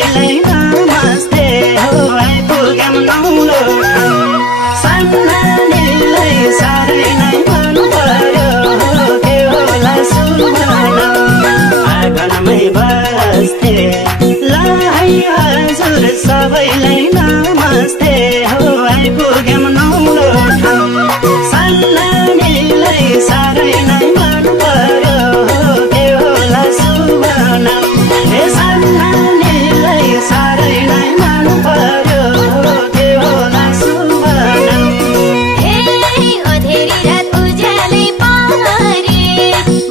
सबैलाई नमस्ते हो आइपुग्यौं नौलो ठाउँ सान्नानीलाई साह्रै नै मन पर्यो के होला शुभ आँगनमै बस्थे ल है हजुर सबैलाई नमस्ते हो आइपुग्यौं नौलो ठाउँ सान्नानीलाई साह्रै नै मन पर्यो के होला शुभ ए सान्नानीलाई साह्रै नै मन पर्यो के होला शुभ हे अधेरी रात उज्यालै पारे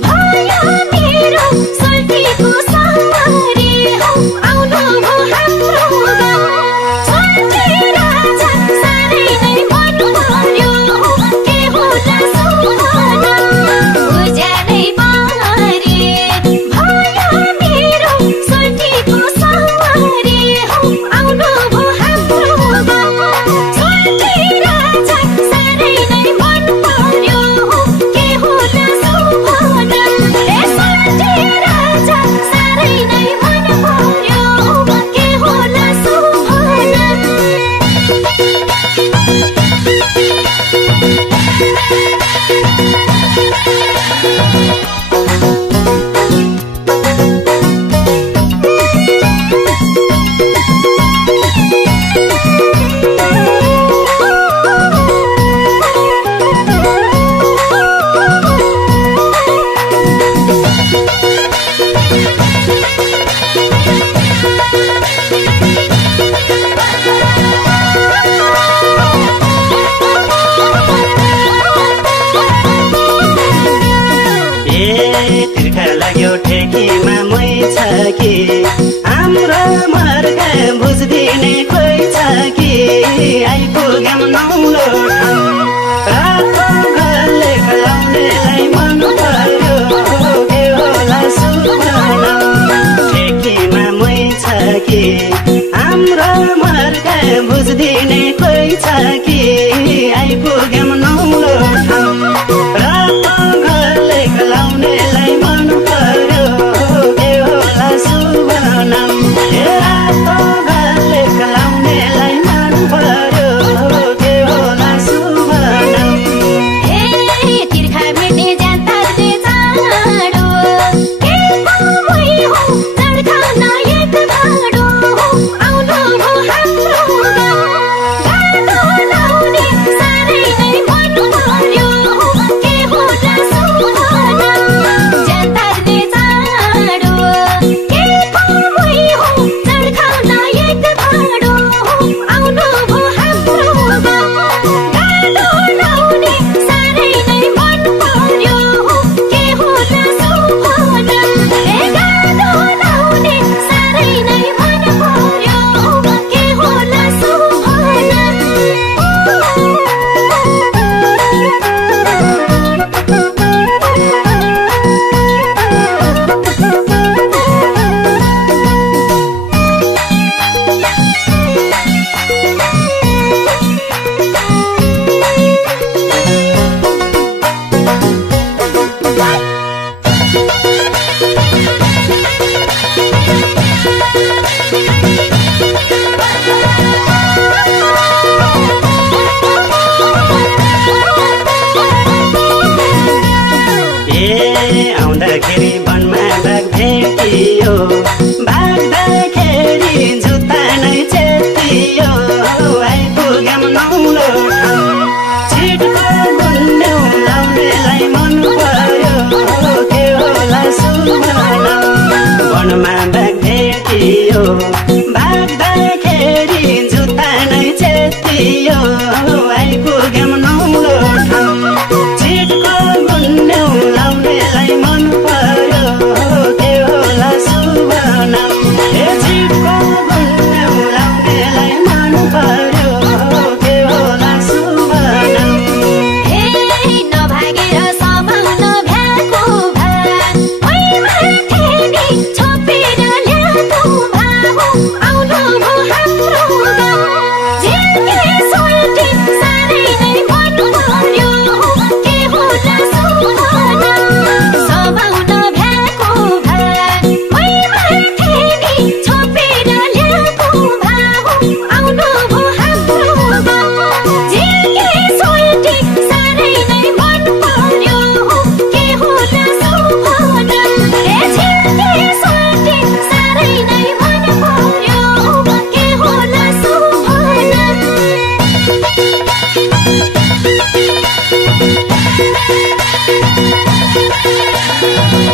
भयो मेरो सोल्टीको सवारी हौ आउनु भो हाम्रो गाउँ सोल्टी राजा साह्रै नै मन पर्यो के होला शुभ उज्यालै पारे भयो मेरो सोल्टीको सवारी हौ आउनु भो हाम्रो गाउँ सोल्टी राजा साह्रै नै मन पर्यो के होला शुभ ए सोल्टी राजा साह्रै नै मन पर्यो के होला शुभ तिर्खा लाग्यो ठेकीमा मै छ कि हाम्रो मर्का बुझ्दिने खोइ छ कि आइपुग्यौं नौलो ठाउँ रातो घरले खलाउनेलाई मन पर्यो के होला शुभ ठेकीमा मै छ कि हाम्रो मर्का बुझ्दिने खोइ छ कि आइपुग्यौं नौलो ठाउँ रातो घरले खलाउनेलाई मन पर्यो के होला शुभ ए रातो घरले खलाउनेलाई मन पर्यो के होला शुभ हे तिर्खा भेटे जान्ताले चाँडो के मै हो चढ्खाउन एक भाडो आउनु भो हाम्रो गाउँ गाडो लाउने साह्रै नै मन पर्यो के होला शुभ जान्ताले चाँडो के मै हो चढ्खाउन एक भाडो आउनु भो हाम्रो गाउँ गाडो लाउने साह्रै नै मन पर्यो के होला शुभ ए गाडो लाउने साह्रै नै मन पर्यो के होला शुभ आउँदाखेरि वनमा बाघ भेटियो भाग्दाखेरि जुत्ता नै चेतियो आइपुग्यौं नौलो ठाउँ छिटको गुन्ड्यौँ लाउनेलाई मन पर्यो के होला शुभ वनमा बाघ भेटियो भाग्दाखेरि जुत्ता नै चेतियो आइपुग्यौं नौलो ठाउँ छिटको गुन्ड्यौँ लाउनेलाई मन पर्यो के होला शुभ Thank you.